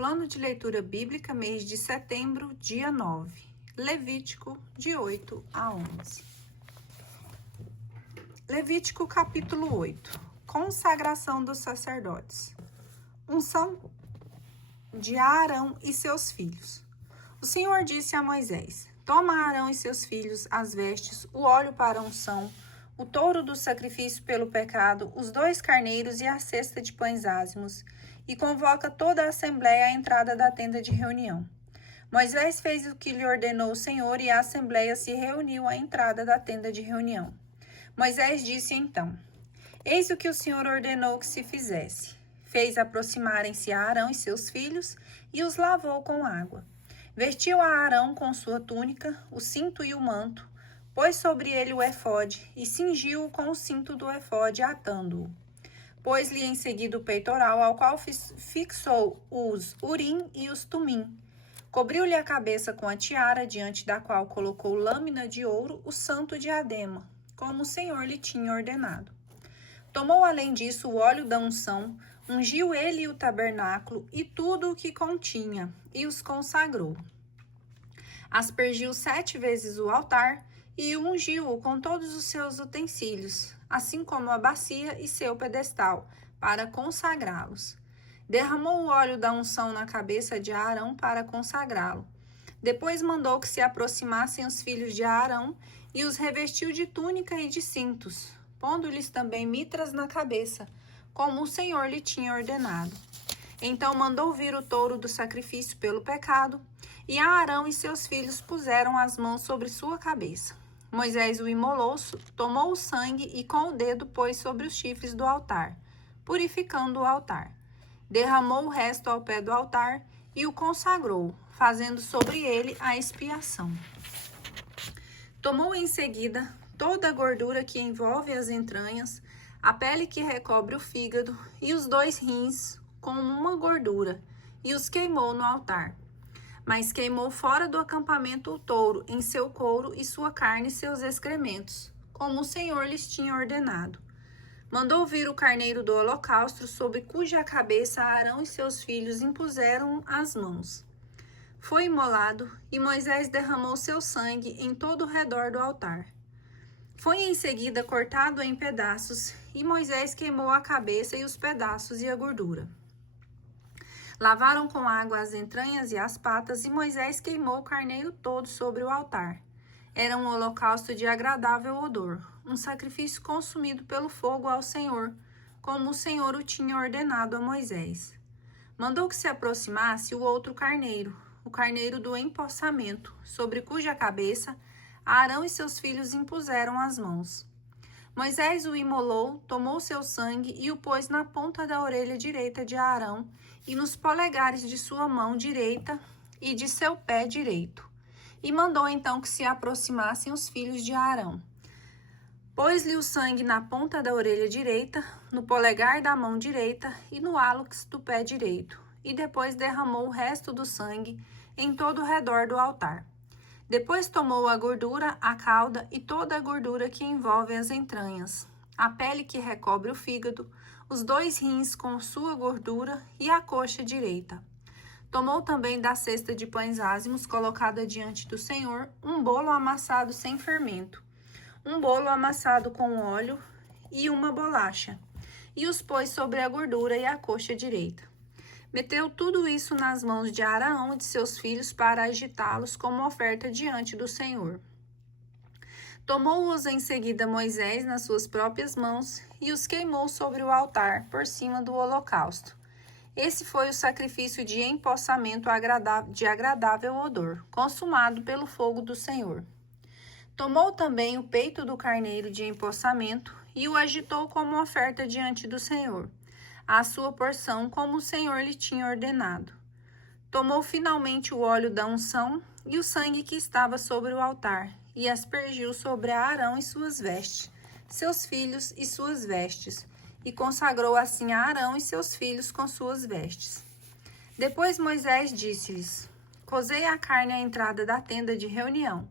Plano de leitura bíblica, mês de setembro, dia 9. Levítico, de 8 a 11. Levítico, capítulo 8. Consagração dos sacerdotes. Unção de Arão e seus filhos. O Senhor disse a Moisés: Toma Arão e seus filhos as vestes, o óleo para a unção, o touro do sacrifício pelo pecado, os 2 carneiros e a cesta de pães ázimos, e convoca toda a assembléia à entrada da tenda de reunião. Moisés fez o que lhe ordenou o Senhor, e a assembléia se reuniu à entrada da tenda de reunião. Moisés disse então: Eis o que o Senhor ordenou que se fizesse. Fez aproximarem-se a Arão e seus filhos, e os lavou com água. Vestiu a Arão com sua túnica, o cinto e o manto, pôs sobre ele o efode, e cingiu-o com o cinto do efode, atando-o. Pôs-lhe em seguida o peitoral, ao qual fixou os urim e os tumim. Cobriu-lhe a cabeça com a tiara, diante da qual colocou lâmina de ouro, o santo diadema, como o Senhor lhe tinha ordenado. Tomou além disso o óleo da unção, ungiu ele o tabernáculo e tudo o que continha, e os consagrou. Aspergiu 7 vezes o altar, e ungiu-o com todos os seus utensílios, assim como a bacia e seu pedestal, para consagrá-los. Derramou o óleo da unção na cabeça de Arão para consagrá-lo. Depois mandou que se aproximassem os filhos de Arão e os revestiu de túnica e de cintos, pondo-lhes também mitras na cabeça, como o Senhor lhe tinha ordenado. Então mandou vir o touro do sacrifício pelo pecado, e Arão e seus filhos puseram as mãos sobre sua cabeça. Moisés o imolou, tomou o sangue e com o dedo pôs sobre os chifres do altar, purificando o altar. Derramou o resto ao pé do altar e o consagrou, fazendo sobre ele a expiação. Tomou em seguida toda a gordura que envolve as entranhas, a pele que recobre o fígado e os 2 rins com uma gordura, e os queimou no altar. Mas queimou fora do acampamento o touro, em seu couro e sua carne e seus excrementos, como o Senhor lhes tinha ordenado. Mandou vir o carneiro do holocausto, sobre cuja cabeça Arão e seus filhos impuseram as mãos. Foi imolado, e Moisés derramou seu sangue em todo o redor do altar. Foi em seguida cortado em pedaços, e Moisés queimou a cabeça e os pedaços e a gordura. Lavaram com água as entranhas e as patas, e Moisés queimou o carneiro todo sobre o altar. Era um holocausto de agradável odor, um sacrifício consumido pelo fogo ao Senhor, como o Senhor o tinha ordenado a Moisés. Mandou que se aproximasse o outro carneiro, o carneiro do empossamento, sobre cuja cabeça Arão e seus filhos impuseram as mãos. Moisés o imolou, tomou seu sangue e o pôs na ponta da orelha direita de Arão e nos polegares de sua mão direita e de seu pé direito. E mandou então que se aproximassem os filhos de Arão. Pôs-lhe o sangue na ponta da orelha direita, no polegar da mão direita e no hálux do pé direito, e depois derramou o resto do sangue em todo o redor do altar. Depois tomou a gordura, a cauda e toda a gordura que envolve as entranhas, a pele que recobre o fígado, os 2 rins com sua gordura e a coxa direita. Tomou também da cesta de pães ázimos colocada diante do Senhor um bolo amassado sem fermento, um bolo amassado com óleo e uma bolacha, e os pôs sobre a gordura e a coxa direita. Meteu tudo isso nas mãos de Arão e de seus filhos para agitá-los como oferta diante do Senhor. Tomou-os em seguida Moisés nas suas próprias mãos e os queimou sobre o altar, por cima do holocausto. Esse foi o sacrifício de empossamento de agradável odor, consumado pelo fogo do Senhor. Tomou também o peito do carneiro de empossamento e o agitou como oferta diante do Senhor, a sua porção, como o Senhor lhe tinha ordenado. Tomou finalmente o óleo da unção e o sangue que estava sobre o altar, e aspergiu sobre Arão e suas vestes, seus filhos e suas vestes, e consagrou assim a Arão e seus filhos com suas vestes. Depois Moisés disse-lhes: Cozei a carne à entrada da tenda de reunião.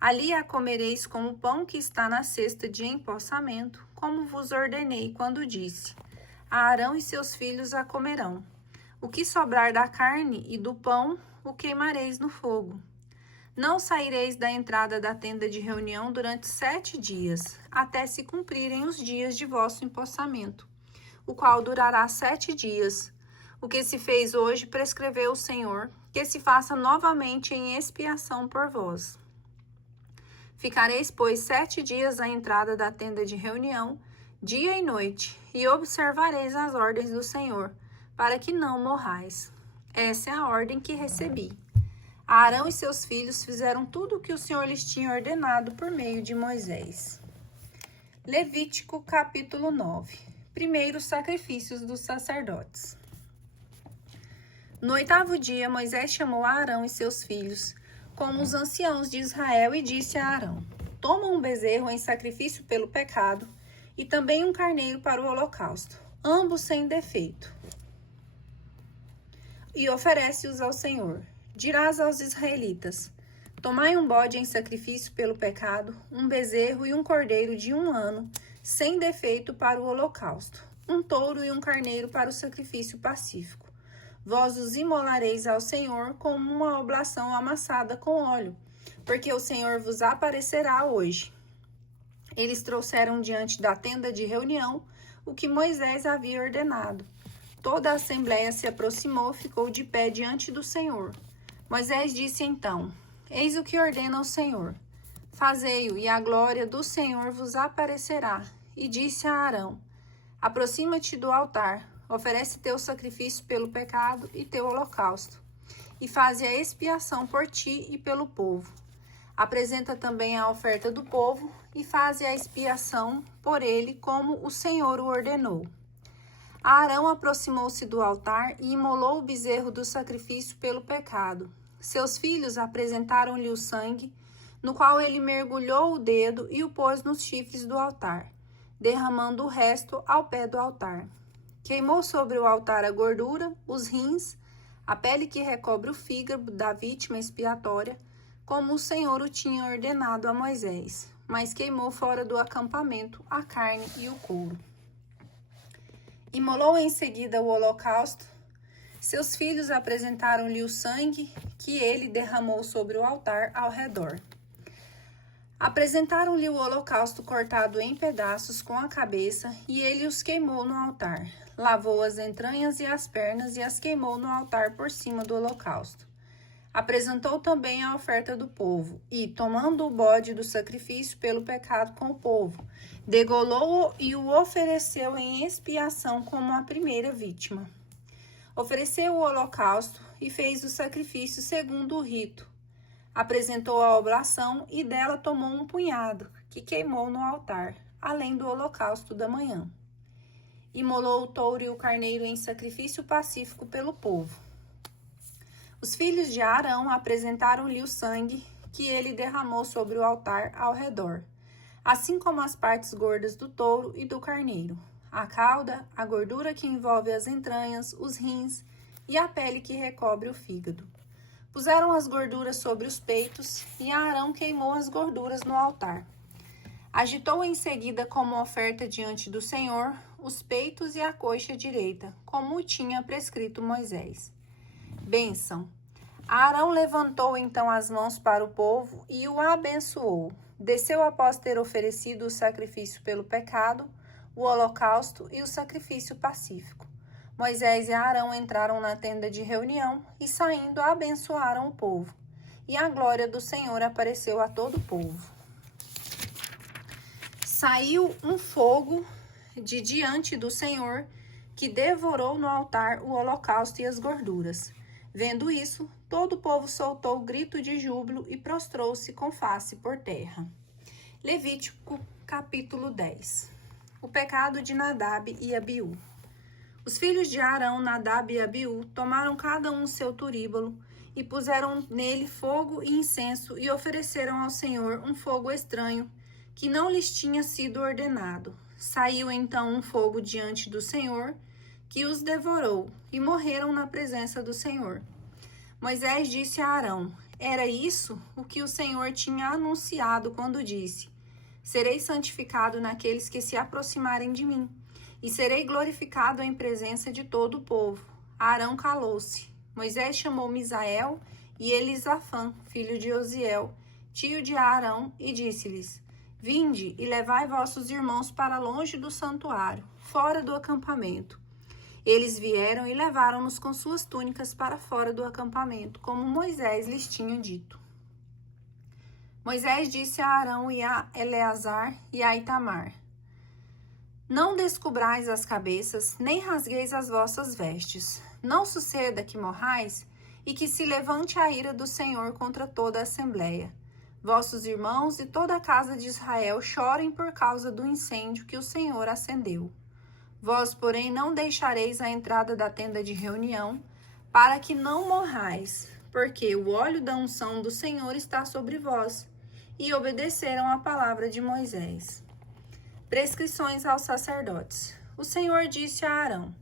Ali a comereis com o pão que está na cesta de empossamento, como vos ordenei quando disse: A Arão e seus filhos a comerão. O que sobrar da carne e do pão, o queimareis no fogo. Não saireis da entrada da tenda de reunião durante 7 dias, até se cumprirem os dias de vosso empossamento, o qual durará 7 dias. O que se fez hoje prescreveu o Senhor, que se faça novamente em expiação por vós. Ficareis, pois, 7 dias à entrada da tenda de reunião, dia e noite, e observareis as ordens do Senhor, para que não morrais. Essa é a ordem que recebi. Arão e seus filhos fizeram tudo o que o Senhor lhes tinha ordenado por meio de Moisés. Levítico, capítulo 9. Primeiros sacrifícios dos sacerdotes. No 8º dia, Moisés chamou Arão e seus filhos, como os anciãos de Israel, e disse a Arão: Toma um bezerro em sacrifício pelo pecado, e também um carneiro para o holocausto, ambos sem defeito, e oferece-os ao Senhor. Dirás aos israelitas: Tomai um bode em sacrifício pelo pecado, um bezerro e um cordeiro de 1 ano, sem defeito para o holocausto, um touro e um carneiro para o sacrifício pacífico. Vós os imolareis ao Senhor como uma oblação amassada com óleo, porque o Senhor vos aparecerá hoje. Eles trouxeram diante da tenda de reunião o que Moisés havia ordenado. Toda a assembleia se aproximou, ficou de pé diante do Senhor. Moisés disse então: Eis o que ordena o Senhor. Fazei-o, e a glória do Senhor vos aparecerá. E disse a Arão: Aproxima-te do altar, oferece teu sacrifício pelo pecado e teu holocausto, e faze a expiação por ti e pelo povo. Apresenta também a oferta do povo, e faze a expiação por ele, como o Senhor o ordenou. Arão aproximou-se do altar e imolou o bezerro do sacrifício pelo pecado. Seus filhos apresentaram-lhe o sangue, no qual ele mergulhou o dedo e o pôs nos chifres do altar, derramando o resto ao pé do altar. Queimou sobre o altar a gordura, os rins, a pele que recobre o fígado da vítima expiatória, como o Senhor o tinha ordenado a Moisés, mas queimou fora do acampamento a carne e o couro. Imolou em seguida o holocausto. Seus filhos apresentaram-lhe o sangue que ele derramou sobre o altar ao redor. Apresentaram-lhe o holocausto cortado em pedaços com a cabeça, e ele os queimou no altar. Lavou as entranhas e as pernas e as queimou no altar por cima do holocausto. Apresentou também a oferta do povo, e, tomando o bode do sacrifício pelo pecado com o povo, degolou-o e o ofereceu em expiação como a primeira vítima. Ofereceu o holocausto e fez o sacrifício segundo o rito. Apresentou a oblação e dela tomou um punhado, que queimou no altar, além do holocausto da manhã. Imolou o touro e o carneiro em sacrifício pacífico pelo povo. Os filhos de Arão apresentaram-lhe o sangue que ele derramou sobre o altar ao redor, assim como as partes gordas do touro e do carneiro, a cauda, a gordura que envolve as entranhas, os rins e a pele que recobre o fígado. Puseram as gorduras sobre os peitos, e Arão queimou as gorduras no altar. Agitou em seguida como oferta diante do Senhor os peitos e a coxa direita, como o tinha prescrito Moisés. Bênção. Arão levantou então as mãos para o povo e o abençoou. Desceu após ter oferecido o sacrifício pelo pecado, o holocausto e o sacrifício pacífico. Moisés e Arão entraram na tenda de reunião e, saindo, abençoaram o povo. E a glória do Senhor apareceu a todo o povo. Saiu um fogo de diante do Senhor, que devorou no altar o holocausto e as gorduras. Vendo isso, todo o povo soltou grito de júbilo e prostrou-se com face por terra. Levítico, capítulo 10. O pecado de Nadab e Abiú. Os filhos de Arão, Nadab e Abiú, tomaram cada um seu turíbalo e puseram nele fogo e incenso e ofereceram ao Senhor um fogo estranho, que não lhes tinha sido ordenado. Saiu então um fogo diante do Senhor, que os devorou, e morreram na presença do Senhor. Moisés disse a Arão: Era isso o que o Senhor tinha anunciado quando disse: Serei santificado naqueles que se aproximarem de mim, e serei glorificado em presença de todo o povo. Arão calou-se. Moisés chamou Misael e Elisafã, filho de Osiel, tio de Arão, e disse-lhes: Vinde e levai vossos irmãos para longe do santuário, fora do acampamento. Eles vieram e levaram-nos com suas túnicas para fora do acampamento, como Moisés lhes tinha dito. Moisés disse a Arão e a Eleazar e a Itamar: Não descubrais as cabeças, nem rasgueis as vossas vestes. Não suceda que morrais e que se levante a ira do Senhor contra toda a assembleia. Vossos irmãos e toda a casa de Israel chorem por causa do incêndio que o Senhor acendeu. Vós, porém, não deixareis a entrada da tenda de reunião, para que não morrais, porque o óleo da unção do Senhor está sobre vós. E obedeceram a palavra de Moisés. Prescrições aos sacerdotes. O Senhor disse a Arão: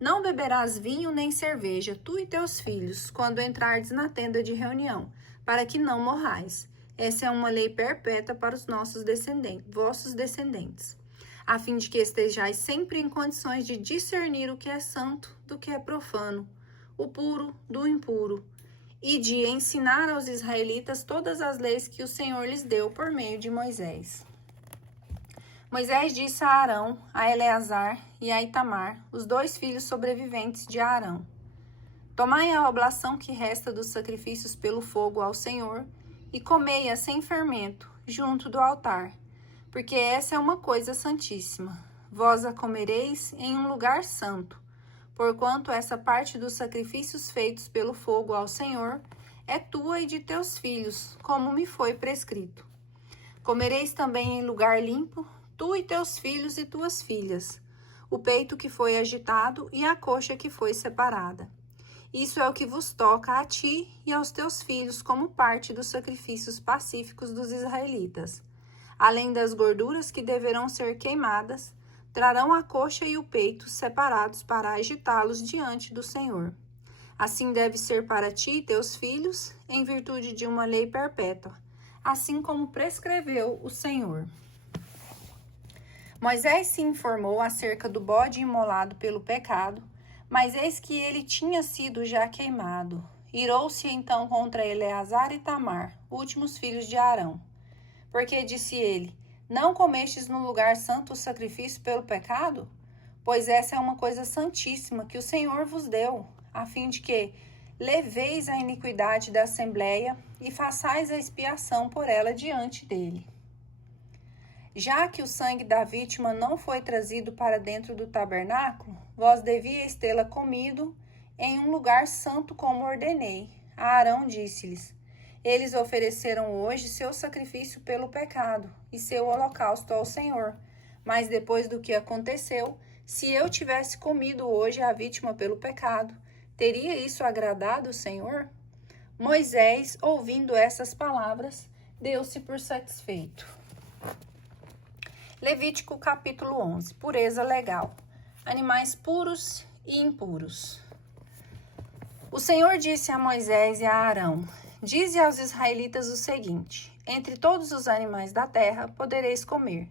Não beberás vinho nem cerveja, tu e teus filhos, quando entrardes na tenda de reunião, para que não morrais. Essa é uma lei perpétua para os vossos descendentes, a fim de que estejais sempre em condições de discernir o que é santo do que é profano, o puro do impuro, e de ensinar aos israelitas todas as leis que o Senhor lhes deu por meio de Moisés. Moisés disse a Arão, a Eleazar e a Itamar, os 2 filhos sobreviventes de Arão: Tomai a oblação que resta dos sacrifícios pelo fogo ao Senhor e comei-a sem fermento, junto do altar, porque essa é uma coisa santíssima. Vós a comereis em um lugar santo, porquanto essa parte dos sacrifícios feitos pelo fogo ao Senhor é tua e de teus filhos, como me foi prescrito. Comereis também em lugar limpo, tu e teus filhos e tuas filhas, o peito que foi agitado e a coxa que foi separada. Isso é o que vos toca a ti e aos teus filhos como parte dos sacrifícios pacíficos dos israelitas. Além das gorduras que deverão ser queimadas, trarão a coxa e o peito separados para agitá-los diante do Senhor. Assim deve ser para ti e teus filhos, em virtude de uma lei perpétua, assim como prescreveu o Senhor. Moisés se informou acerca do bode imolado pelo pecado, mas eis que ele tinha sido já queimado. Irou-se então contra Eleazar e Tamar, últimos filhos de Arão. Porque disse ele: Não comestes no lugar santo o sacrifício pelo pecado? Pois essa é uma coisa santíssima que o Senhor vos deu, a fim de que leveis a iniquidade da assembleia e façais a expiação por ela diante dele. Já que o sangue da vítima não foi trazido para dentro do tabernáculo, vós devíeis tê-la comido em um lugar santo como ordenei. Arão disse-lhes: Eles ofereceram hoje seu sacrifício pelo pecado e seu holocausto ao Senhor. Mas depois do que aconteceu, se eu tivesse comido hoje a vítima pelo pecado, teria isso agradado o Senhor? Moisés, ouvindo essas palavras, deu-se por satisfeito. Levítico capítulo 11. Pureza legal. Animais puros e impuros. O Senhor disse a Moisés e a Arão: Dize aos israelitas o seguinte: Entre todos os animais da terra podereis comer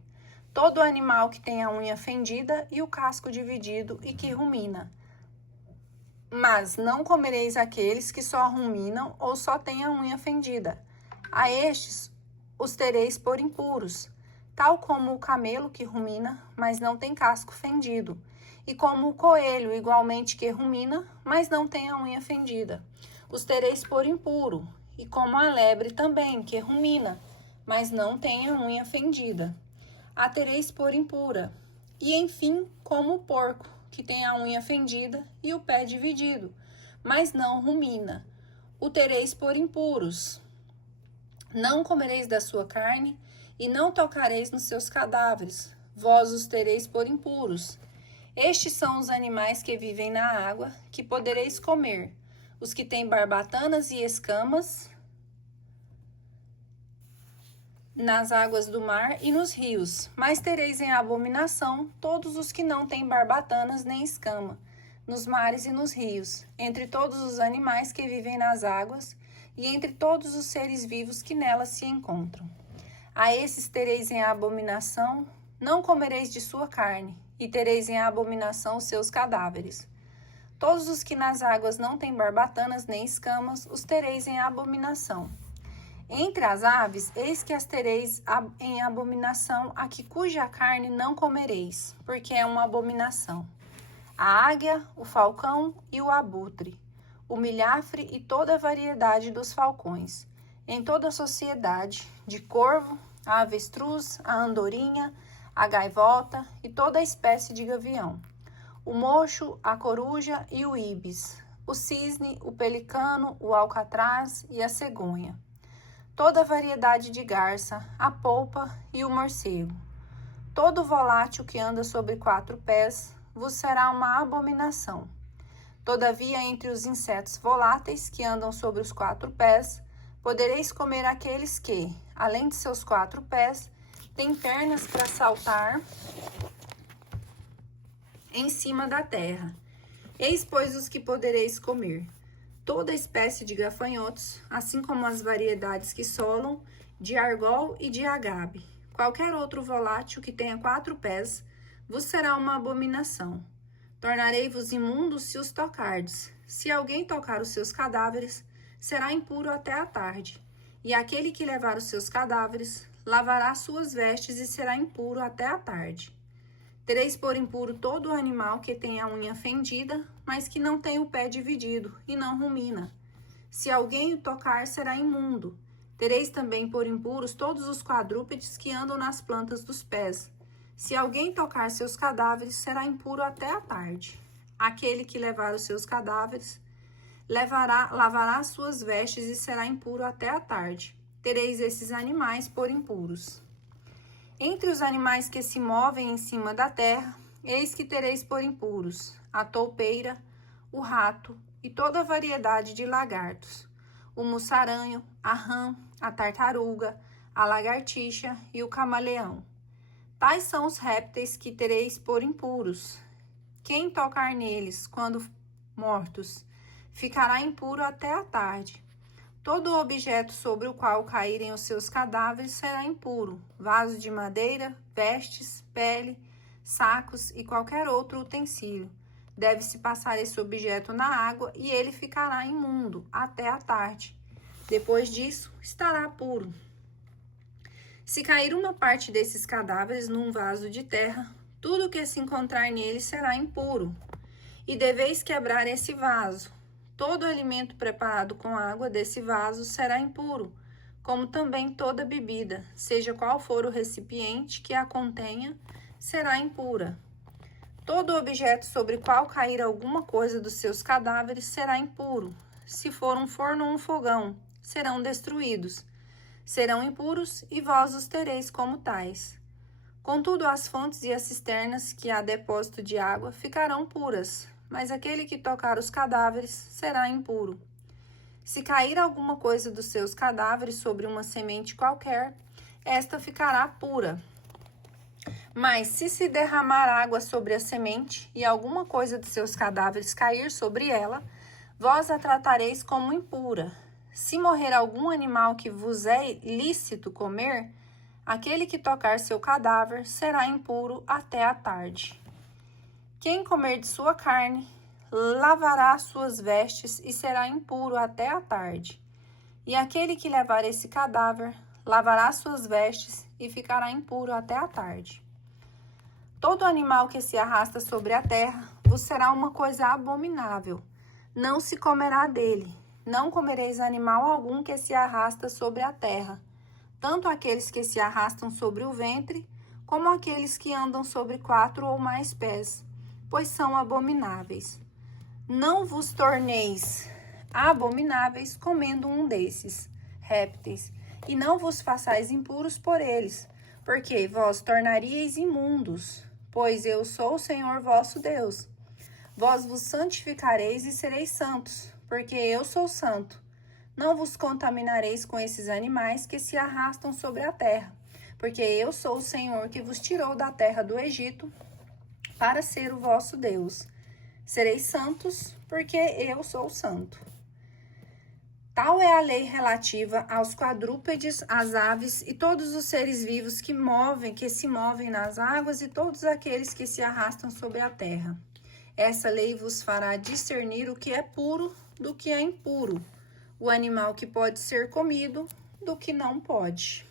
todo animal que tem a unha fendida e o casco dividido e que rumina. Mas não comereis aqueles que só ruminam ou só têm a unha fendida. A estes os tereis por impuros, tal como o camelo que rumina, mas não tem casco fendido, e como o coelho, igualmente, que rumina, mas não tem a unha fendida. Os tereis por impuro, e como a lebre também, que rumina, mas não tem a unha fendida. A tereis por impura. E, enfim, como o porco, que tem a unha fendida e o pé dividido, mas não rumina. O tereis por impuros. Não comereis da sua carne, e não tocareis nos seus cadáveres, vós os tereis por impuros. Estes são os animais que vivem na água, que podereis comer, os que têm barbatanas e escamas nas águas do mar e nos rios, mas tereis em abominação todos os que não têm barbatanas nem escama, nos mares e nos rios, entre todos os animais que vivem nas águas, e entre todos os seres vivos que nelas se encontram. A esses tereis em abominação, não comereis de sua carne, e tereis em abominação os seus cadáveres. Todos os que nas águas não têm barbatanas nem escamas, os tereis em abominação. Entre as aves, eis que as tereis em abominação, a que cuja carne não comereis, porque é uma abominação. A águia, o falcão e o abutre, o milhafre e toda a variedade dos falcões, em toda a sociedade, de corvo, a avestruz, a andorinha, a gaivota e toda a espécie de gavião, o mocho, a coruja e o íbis, o cisne, o pelicano, o alcatraz e a cegonha, toda a variedade de garça, a polpa e o morcego. Todo volátil que anda sobre 4 pés vos será uma abominação. Todavia, entre os insetos voláteis que andam sobre os 4 pés, podereis comer aqueles que, além de seus 4 pés, têm pernas para saltar em cima da terra. Eis, pois, os que podereis comer: toda espécie de gafanhotos, assim como as variedades que solam, de argol e de agabe. Qualquer outro volátil que tenha 4 pés vos será uma abominação. Tornarei-vos imundos se os tocardes. Se alguém tocar os seus cadáveres, será impuro até a tarde. E aquele que levar os seus cadáveres, lavará suas vestes e será impuro até a tarde. Tereis por impuro todo animal que tenha a unha fendida, mas que não tenha o pé dividido e não rumina. Se alguém o tocar, será imundo. Tereis também por impuros todos os quadrúpedes que andam nas plantas dos pés. Se alguém tocar seus cadáveres, será impuro até a tarde. Aquele que levar os seus cadáveres, lavará as suas vestes e será impuro até a tarde. Tereis esses animais por impuros. Entre os animais que se movem em cima da terra, eis que tereis por impuros a toupeira, o rato e toda a variedade de lagartos, o mussaranho, a rã, a tartaruga, a lagartixa e o camaleão. Tais são os répteis que tereis por impuros. Quem tocar neles, quando mortos, ficará impuro até a tarde. Todo objeto sobre o qual caírem os seus cadáveres será impuro: vaso de madeira, vestes, pele, sacos e qualquer outro utensílio. Deve-se passar esse objeto na água e ele ficará imundo até a tarde. Depois disso, estará puro. Se cair uma parte desses cadáveres num vaso de terra, tudo que se encontrar nele será impuro, e deveis quebrar esse vaso. Todo alimento preparado com água desse vaso será impuro, como também toda bebida, seja qual for o recipiente que a contenha, será impura. Todo objeto sobre o qual cair alguma coisa dos seus cadáveres será impuro. Se for um forno ou um fogão, serão destruídos. Serão impuros e vós os tereis como tais. Contudo, as fontes e as cisternas que há depósito de água ficarão puras, mas aquele que tocar os cadáveres será impuro. Se cair alguma coisa dos seus cadáveres sobre uma semente qualquer, esta ficará pura. Mas se derramar água sobre a semente e alguma coisa de seus cadáveres cair sobre ela, vós a tratareis como impura. Se morrer algum animal que vos é lícito comer, aquele que tocar seu cadáver será impuro até a tarde. Quem comer de sua carne, lavará suas vestes e será impuro até a tarde. E aquele que levar esse cadáver, lavará suas vestes e ficará impuro até a tarde. Todo animal que se arrasta sobre a terra vos será uma coisa abominável. Não se comerá dele. Não comereis animal algum que se arrasta sobre a terra, tanto aqueles que se arrastam sobre o ventre, como aqueles que andam sobre 4 ou mais pés, pois são abomináveis. Não vos torneis abomináveis comendo um desses répteis, e não vos façais impuros por eles, porque vós tornaríeis imundos, pois eu sou o Senhor vosso Deus. Vós vos santificareis e sereis santos, porque eu sou santo. Não vos contaminareis com esses animais que se arrastam sobre a terra, porque eu sou o Senhor que vos tirou da terra do Egito para ser o vosso Deus. Sereis santos, porque eu sou santo. Tal é a lei relativa aos quadrúpedes, às aves e todos os seres vivos que se movem nas águas e todos aqueles que se arrastam sobre a terra. Essa lei vos fará discernir o que é puro do que é impuro, o animal que pode ser comido do que não pode.